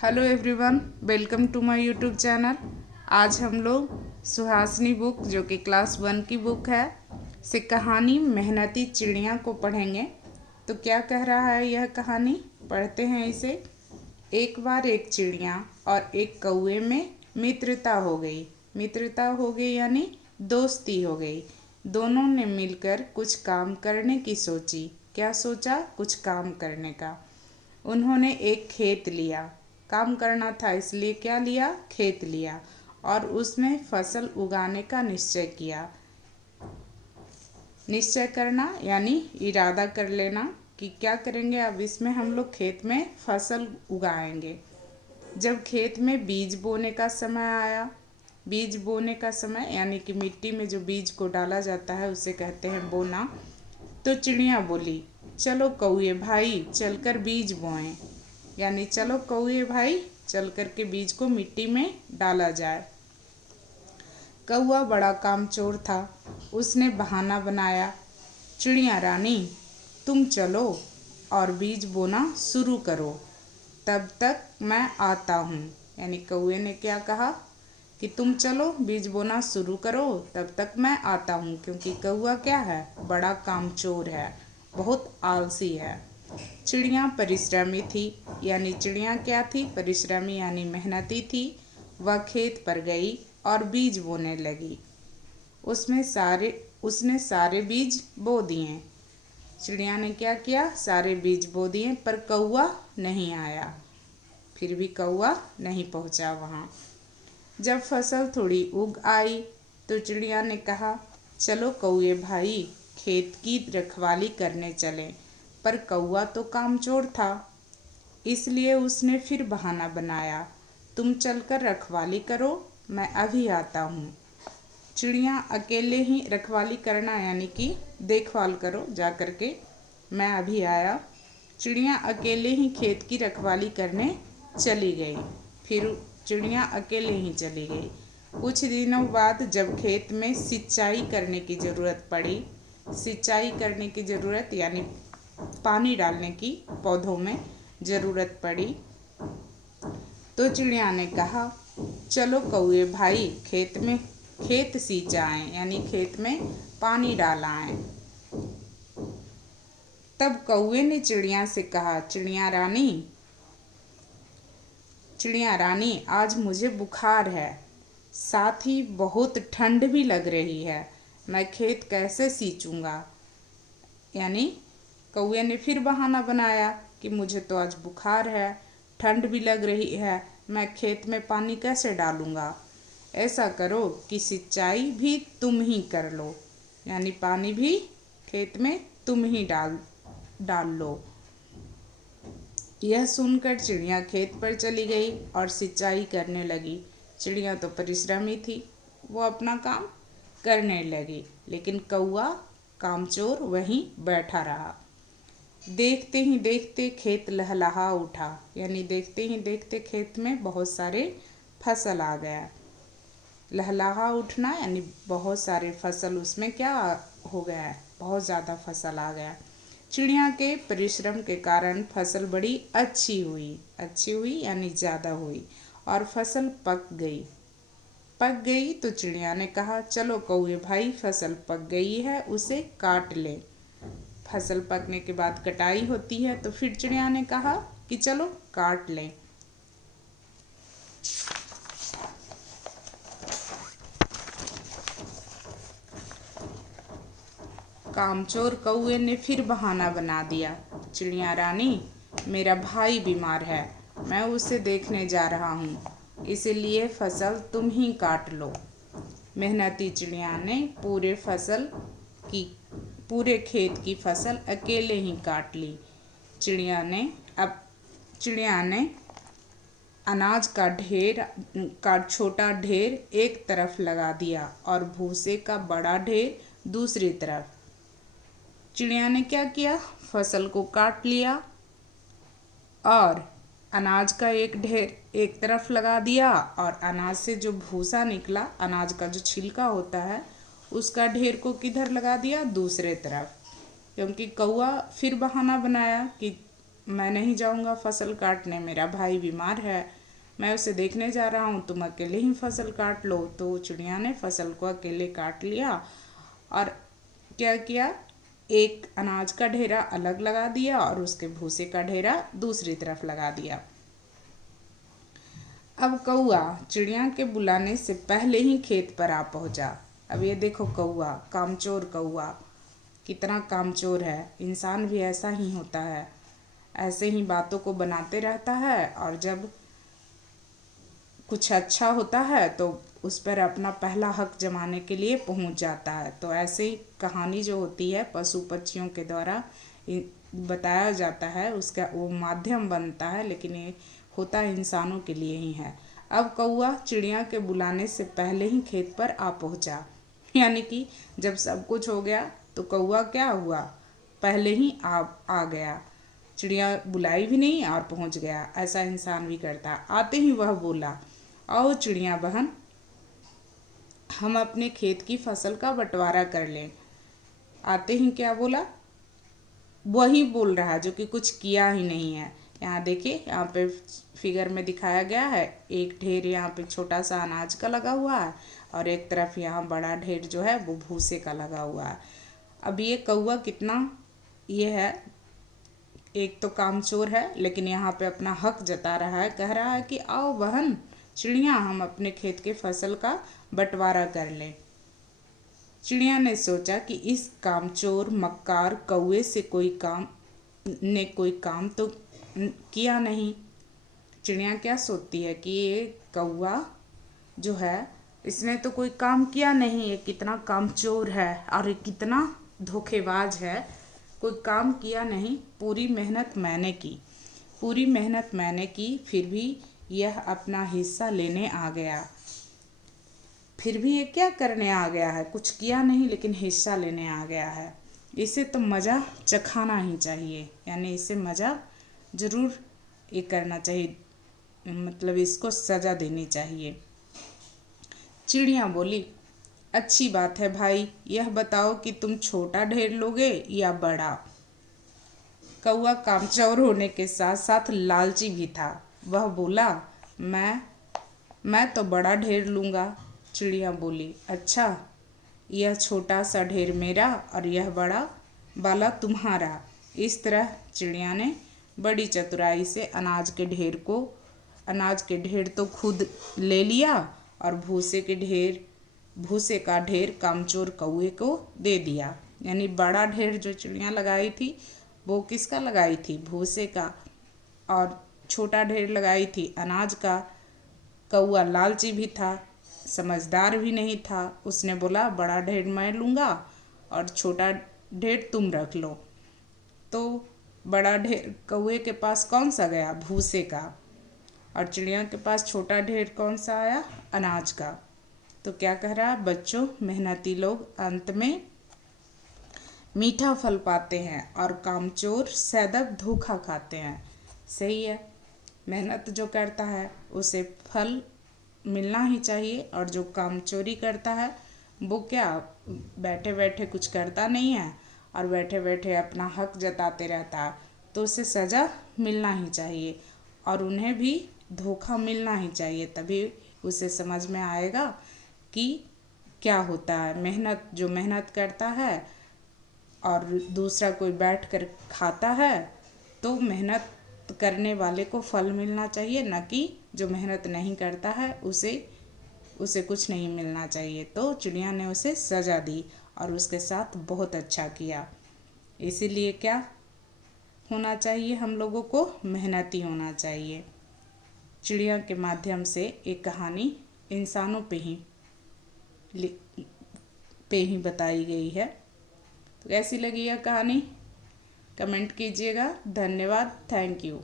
Hello everyone, welcome to my YouTube channel. आज हम लोग सुहासिनी बुक जो कि क्लास 1 की बुक है से कहानी मेहनती चिड़िया को पढ़ेंगे। तो क्या कह रहा है यह कहानी, पढ़ते हैं इसे। एक बार एक चिड़िया और एक कौवे में मित्रता हो गई। मित्रता हो गई यानी दोस्ती हो गई। दोनों ने मिलकर कुछ काम करने की सोची। क्या सोचा? कुछ काम करने का। उन्होंने एक खेत लिया। काम करना था इसलिए क्या लिया? खेत लिया और उसमें फसल उगाने का निश्चय किया। निश्चय करना यानी इरादा कर लेना कि क्या करेंगे, अब इसमें हम लोग खेत में फसल उगाएंगे। जब खेत में बीज बोने का समय आया, बीज बोने का समय यानी कि मिट्टी में जो बीज को डाला जाता है उसे कहते हैं बोना। तो चिड़िया बोली, चलो कौए भाई चलकर बीज बोएं। यानी चलो कौए भाई चल कर के बीज को मिट्टी में डाला जाए। कौआ बड़ा कामचोर था। उसने बहाना बनाया, चिड़िया रानी तुम चलो और बीज बोना शुरू करो, तब तक मैं आता हूँ। यानी कौए ने क्या कहा कि तुम चलो बीज बोना शुरू करो, तब तक मैं आता हूँ। क्योंकि कौआ क्या है? बड़ा कामचोर है, बहुत आलसी है। चिड़िया परिश्रमी थी। यानी चिड़िया क्या थी? परिश्रमी यानी मेहनती थी। वह खेत पर गई और बीज बोने लगी। उसने सारे बीज बो दिए। चिड़िया ने क्या किया? सारे बीज बो दिए, पर कौआ नहीं आया। फिर भी कौआ नहीं पहुंचा वहाँ। जब फसल थोड़ी उग आई तो चिड़िया ने कहा, चलो कौए भाई खेत की रखवाली करने चलें। पर कौआ तो कामचोर था, इसलिए उसने फिर बहाना बनाया, तुम चलकर रखवाली करो, मैं अभी आता हूँ। चिड़िया अकेले ही रखवाली करना यानी कि देखभाल करो जा कर के, मैं अभी आया। चिड़िया अकेले ही खेत की रखवाली करने चली गई। फिर चिड़िया अकेले ही चली गई। कुछ दिनों बाद जब खेत में सिंचाई करने की ज़रूरत पड़ी, सिंचाई करने की ज़रूरत यानी पानी डालने की पौधों में ज़रूरत पड़ी, तो चिड़िया ने कहा, चलो कौए भाई खेत सींचाएं, यानी खेत में पानी डालाएं। तब कौए ने चिड़िया से कहा, चिड़िया रानी आज मुझे बुखार है, साथ ही बहुत ठंड भी लग रही है, मैं खेत कैसे सींचूंगा। यानी कौए ने फिर बहाना बनाया कि मुझे तो आज बुखार है, ठंड भी लग रही है, मैं खेत में पानी कैसे डालूंगा। ऐसा करो कि सिंचाई भी तुम ही कर लो, यानी पानी भी खेत में तुम ही डाल लो। यह सुनकर चिड़िया खेत पर चली गई और सिंचाई करने लगी। चिड़िया तो परिश्रमी थी, वो अपना काम करने लगी, लेकिन कौआ कामचोर वहीं बैठा रहा। देखते ही देखते खेत लहलहा उठा। यानी देखते ही देखते खेत में बहुत सारे फसल आ गया। लहलहा उठना यानी बहुत सारे फसल उसमें क्या हो गया है? बहुत ज़्यादा फसल आ गया। चिड़िया के परिश्रम के कारण फसल बड़ी अच्छी हुई यानी ज़्यादा हुई और फसल पक गई। तो चिड़िया ने कहा, चलो कौए भाई फसल पक गई है, उसे काट ले। फसल पकने के बाद कटाई होती है, तो फिर चिड़िया ने कहा कि चलो काट लें। कामचोर कौए ने फिर बहाना बना दिया, चिड़िया रानी मेरा भाई बीमार है, मैं उसे देखने जा रहा हूँ, इसलिए फसल तुम ही काट लो। मेहनती चिड़िया ने पूरे खेत की फसल अकेले ही काट ली। चिड़िया ने अनाज का छोटा ढेर एक तरफ लगा दिया और भूसे का बड़ा ढेर दूसरी तरफ। चिड़िया ने क्या किया? फसल को काट लिया और अनाज का एक ढेर एक तरफ लगा दिया और अनाज से जो भूसा निकला, अनाज का जो छिलका होता है, उसका ढेर को किधर लगा दिया? दूसरे तरफ। क्योंकि कौआ फिर बहाना बनाया कि मैं नहीं जाऊंगा फसल काटने, मेरा भाई बीमार है, मैं उसे देखने जा रहा हूँ, तुम अकेले ही फसल काट लो। तो चिड़िया ने फसल को अकेले काट लिया और क्या किया, एक अनाज का ढेरा अलग लगा दिया और उसके भूसे का ढेरा दूसरी तरफ लगा दिया। अब कौआ चिड़िया के बुलाने से पहले ही खेत पर आ पहुंचा। अब ये देखो कौआ, कामचोर कौआ कितना कामचोर है। इंसान भी ऐसा ही होता है, ऐसे ही बातों को बनाते रहता है और जब कुछ अच्छा होता है तो उस पर अपना पहला हक जमाने के लिए पहुंच जाता है। तो ऐसे ही कहानी जो होती है पशु पक्षियों के द्वारा बताया जाता है, उसका वो माध्यम बनता है, लेकिन ये होता इंसानों के लिए ही है। अब कौआ चिड़िया के बुलाने से पहले ही खेत पर आ पहुंचा, यानी कि जब सब कुछ हो गया तो कौआ क्या हुआ, पहले ही आ गया। चिड़िया बुलाई भी नहीं और पहुंच गया। ऐसा इंसान भी करता। आते ही वह बोला, आओ चिड़िया बहन, हम अपने खेत की फसल का बंटवारा कर लें। आते ही क्या बोला, वही बोल रहा जो कि कुछ किया ही नहीं है। यहाँ देखिए, यहाँ पे फिगर में दिखाया गया है, एक ढेर यहाँ पे छोटा सा अनाज का लगा हुआ है और एक तरफ यहाँ बड़ा ढेर जो है वो भूसे का लगा हुआ है। अब ये कौआ कितना ये है, एक तो कामचोर है लेकिन यहाँ पे अपना हक जता रहा है, कह रहा है कि आओ बहन चिड़िया, हम अपने खेत के फसल का बंटवारा कर लें। चिड़िया ने सोचा कि इस कामचोर मक्कार कौए से कोई काम तो किया नहीं। चिड़िया क्या सोचती है कि ये कौआ जो है इसने तो कोई काम किया नहीं, ये कितना कामचोर है और ये कितना धोखेबाज है, कोई काम किया नहीं, पूरी मेहनत मैंने की, फिर भी यह अपना हिस्सा लेने आ गया। फिर भी ये क्या करने आ गया है, कुछ किया नहीं लेकिन हिस्सा लेने आ गया है। इसे तो मज़ा चखाना ही चाहिए, यानी इसे मज़ा ज़रूर ये करना चाहिए, मतलब इसको सज़ा देनी चाहिए। चिड़िया बोली, अच्छी बात है भाई, यह बताओ कि तुम छोटा ढेर लोगे या बड़ा। कौआ कामचोर होने के साथ साथ लालची भी था। वह बोला, मैं तो बड़ा ढेर लूँगा। चिड़िया बोली, अच्छा, यह छोटा सा ढेर मेरा और यह बड़ा वाला तुम्हारा। इस तरह चिड़िया ने बड़ी चतुराई से अनाज के ढेर तो खुद ले लिया और भूसे का ढेर कामचोर कौए को दे दिया। यानी बड़ा ढेर जो चिड़िया लगाई थी वो किसका लगाई थी, भूसे का, और छोटा ढेर लगाई थी अनाज का। कौआ लालची भी था, समझदार भी नहीं था, उसने बोला बड़ा ढेर मैं लूँगा और छोटा ढेर तुम रख लो। तो बड़ा ढेर कौए के पास कौन सा गया, भूसे का, और चिड़िया के पास छोटा ढेर कौन सा आया, अनाज का। तो क्या कह रहा है, बच्चों, मेहनती लोग अंत में मीठा फल पाते हैं और कामचोर सदैव धोखा खाते हैं। सही है, मेहनत जो करता है उसे फल मिलना ही चाहिए, और जो कामचोरी करता है वो क्या, बैठे बैठे कुछ करता नहीं है और बैठे बैठे अपना हक जताते रहता है, तो उसे सज़ा मिलना ही चाहिए और उन्हें भी धोखा मिलना ही चाहिए। तभी उसे समझ में आएगा कि क्या होता है। जो मेहनत करता है और दूसरा कोई बैठ कर खाता है तो मेहनत करने वाले को फल मिलना चाहिए, न कि जो मेहनत नहीं करता है उसे कुछ नहीं मिलना चाहिए। तो चिड़िया ने उसे सज़ा दी और उसके साथ बहुत अच्छा किया। इसीलिए क्या होना चाहिए, हम लोगों को मेहनती होना चाहिए। चिड़िया के माध्यम से एक कहानी इंसानों पे ही बताई गई है। तो कैसी लगी यह कहानी, कमेंट कीजिएगा। धन्यवाद, थैंक यू।